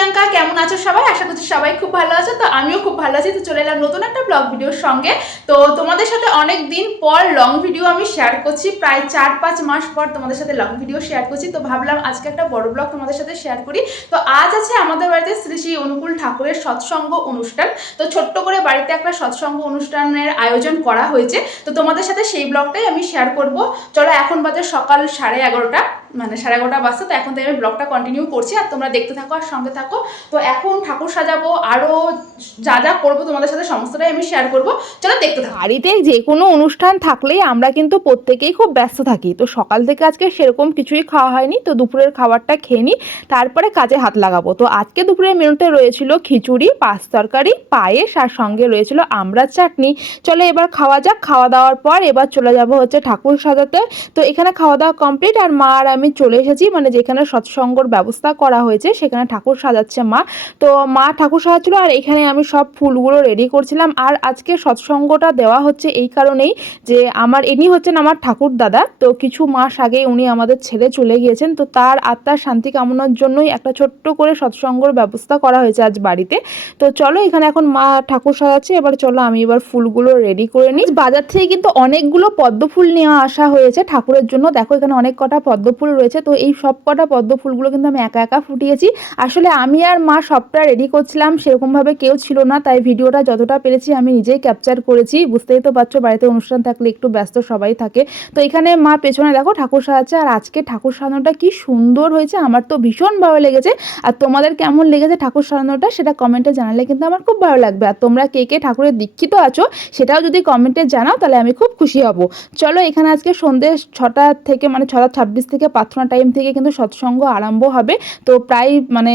প্রিয়াঙ্কা, কেমন আছো সবাই? আশা করছি সবাই খুব ভালো আছো। তো আমিও খুব ভালো আছি। তো চলে এলাম নতুন একটা ব্লগ ভিডিওর সঙ্গে। তো তোমাদের সাথে অনেক দিন পর লং ভিডিও আমি শেয়ার করছি। প্রায় চার পাঁচ মাস পর তোমাদের সাথে লং ভিডিও শেয়ার করছি। তো ভাবলাম আজকে একটা বড় ব্লগ তোমাদের সাথে শেয়ার করি। তো আজ আছে আমাদের বাড়িতে শ্রী শ্রী অনুকূল ঠাকুরের সৎসঙ্গ অনুষ্ঠান। তো ছোট্ট করে বাড়িতে একটা সৎসঙ্গ অনুষ্ঠানের আয়োজন করা হয়েছে। তো তোমাদের সাথে সেই ব্লগটাই আমি শেয়ার করব। চলো, এখন বাজে সকাল সাড়ে এগারোটা। মানে সাড়ে এগারোটা বাজছে, তো এখন থেকে আমি ব্লগটা কন্টিনিউ করছি আর তোমরা দেখতে থাকো আর সঙ্গে থাকো। তো এখন ঠাকুর সাজাবো আরও যা যা করব তোমাদের সাথে সমস্তটাই আমি শেয়ার করব। চলো দেখতে থাকো। বাড়িতে যে কোনো অনুষ্ঠান থাকলেই আমরা কিন্তু প্রত্যেকেই খুব ব্যস্ত থাকি। তো সকাল থেকে আজকে সেরকম কিছুই খাওয়া হয়নি, তো দুপুরের খাবারটা খেয়ে নিই, তারপরে কাজে হাত লাগাবো। তো আজকে দুপুরের মেনুতে রয়েছিল খিচুড়ি, পাঁচ তরকারি, পায়েস আর সঙ্গে রয়েছিল আমড়ার চাটনি। চলো এবার খাওয়া যাক, খাওয়া দাওয়ার পর এবার চলে যাব হচ্ছে ঠাকুর সাজাতে। তো এখানে খাওয়া দাওয়া কমপ্লিট আর মা আর চলে এসেছি মানে যেখানে সৎসঙ্গর ব্যবস্থা করা হয়েছে, সেখানে ঠাকুর সাজাচ্ছে মা। তো মা ঠাকুর সাজাচ্ছিল আর এখানে আমি সব ফুলগুলো রেডি করছিলাম। আর আজকে সৎসঙ্গটা দেওয়া হচ্ছে এই কারণেই যে আমার, ইনি হচ্ছেন আমার ঠাকুর দাদা। তো কিছু মাস আগে উনি আমাদের ছেলে চলে গিয়েছেন। তো তার আত্মার শান্তি কামনার জন্যই একটা ছোট্ট করে সৎসঙ্গর ব্যবস্থা করা হয়েছে আজ বাড়িতে। তো চলো এখানে এখন মা ঠাকুর সাজাচ্ছে। এবার চলো আমি এবার ফুলগুলো রেডি করে নিই। বাজার থেকে কিন্তু অনেকগুলো পদ্ম ফুল নেওয়া আসা হয়েছে ঠাকুরের জন্য। দেখো এখানে অনেক কটা পদ্ম ফুল রয়েছে, তো এই সব কটা পদ্ম ফুলগুলো কিন্তু আমি একা একা ফুটিয়েছি। আসলে আমি আর মা সবটা রেডি করছিলাম, সেরকমভাবে কেউ ছিল না, তাই ভিডিওটা যতটা পেরেছি আমি নিজেই ক্যাপচার করেছি। বুঝতেই তো পারছ, বাড়িতে অনুষ্ঠান থাকলে একটু ব্যস্ত সবাই থাকে। তো এখানে মা পেছনে দেখো ঠাকুর সাজাচ্ছে, আর আজকে ঠাকুর সাজানোটা কি সুন্দর হয়েছে, আমার তো ভীষণ ভালো লেগেছে। আর তোমাদের কেমন লেগেছে ঠাকুর সাজানোটা, সেটা কমেন্টে জানালে কিন্তু আমার খুব ভালো লাগবে। আর তোমরা কে কে ঠাকুরের দীক্ষিত আছো, সেটাও যদি কমেন্টে জানাও, তাহলে আমি খুব খুশি হব। চলো এখানে আজকে সন্ধ্যে ছটা থেকে মানে ছটা ছাব্বিশ থেকে প্রার্থনা টাইম থেকে কিন্তু সৎসঙ্গ আরম্ভ হবে। তো প্রায় মানে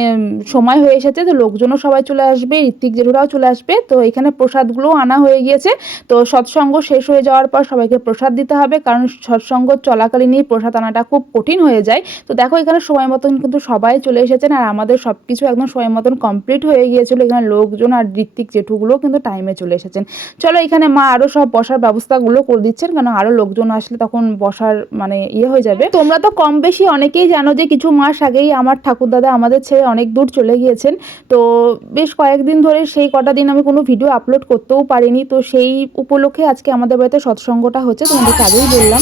সময় হয়ে এসেছে, তো লোকজনও সবাই চলে আসবে, ঋত্বিক জেঠুরাও চলে আসবে। তো এখানে প্রসাদগুলোও আনা হয়ে গিয়েছে। তো সৎসঙ্গ শেষ হয়ে যাওয়ার পর সবাইকে প্রসাদ দিতে হবে, কারণ সৎসঙ্গ চলাকালীনই প্রসাদ আনাটা খুব কঠিন হয়ে যায়। তো দেখো এখানে সময় মতন কিন্তু সবাই চলে এসেছেন, আর আমাদের সব কিছু একদম সময় মতন কমপ্লিট হয়ে গিয়েছিল। এখানে লোকজন আর ঋত্বিক জেঠুগুলোও কিন্তু টাইমে চলে এসেছেন। চলো এখানে মা আরও সব বসার ব্যবস্থাগুলো করে দিচ্ছেন কারণ আরও লোকজন আসলে তখন বসার মানে ইয়ে হয়ে যাবে। তোমরা তো কম বেশি অনেকেই জানো যে কিছু মাস আগেই আমার ঠাকুরদাদা আমাদের ছেড়ে অনেক দূর চলে গিয়েছেন। তো বেশ কয়েকদিন ধরে সেই কটা দিন আমি কোনো ভিডিও আপলোড করতেও পারিনি। তো সেই উপলক্ষে আজকে আমাদের বাড়িতে সৎসঙ্গটা হচ্ছে তোমাদেরকে আগেই বললাম।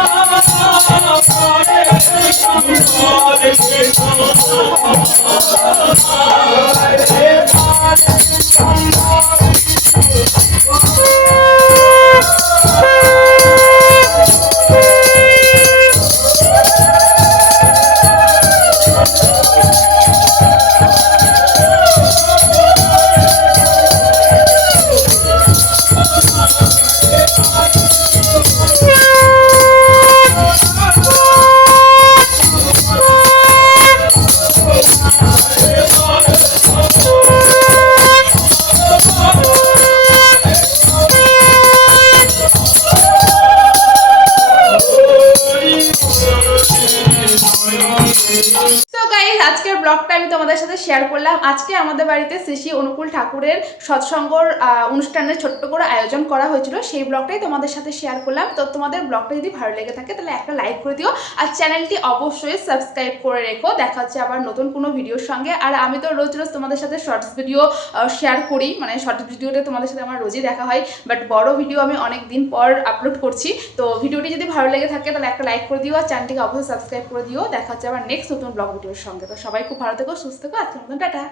Oh, my God. গাইজ আজকের ব্লগটা আমি তোমাদের সাথে শেয়ার করলাম। আজকে আমাদের বাড়িতে শ্রী অনুকূল ঠাকুরের সৎসঙ্গর অনুষ্ঠানের ছোট্ট করে আয়োজন করা হয়েছিল। সেই ব্লগটাই তোমাদের সাথে শেয়ার করলাম। তো তোমাদের ব্লগটা যদি ভালো লেগে থাকে, তাহলে একটা লাইক করে দিও। আর চ্যানেলটি অবশ্যই সাবস্ক্রাইব করে রেখো। দেখা হচ্ছে আবার নতুন কোনো ভিডিওর সঙ্গে। আর আমি তো রোজ রোজ তোমাদের সাথে শর্টস ভিডিও শেয়ার করি। মানে শর্টস ভিডিওতে তোমাদের সাথে আমার রোজই দেখা হয়। বাট বড় ভিডিও আমি অনেক দিন পর আপলোড করছি। তো ভিডিওটি যদি ভালো লেগে থাকে, তাহলে একটা লাইক করে দিও। আর চ্যানেলটিকে অবশ্যই সাবস্ক্রাইব করে দিও। দেখা হচ্ছে আবার নেক্সট নতুন ব্লগ ভিডিওর সঙ্গে তো সবাই খুব ভালো থেকো সুস্থ থেকো আজকের মতন টাটা।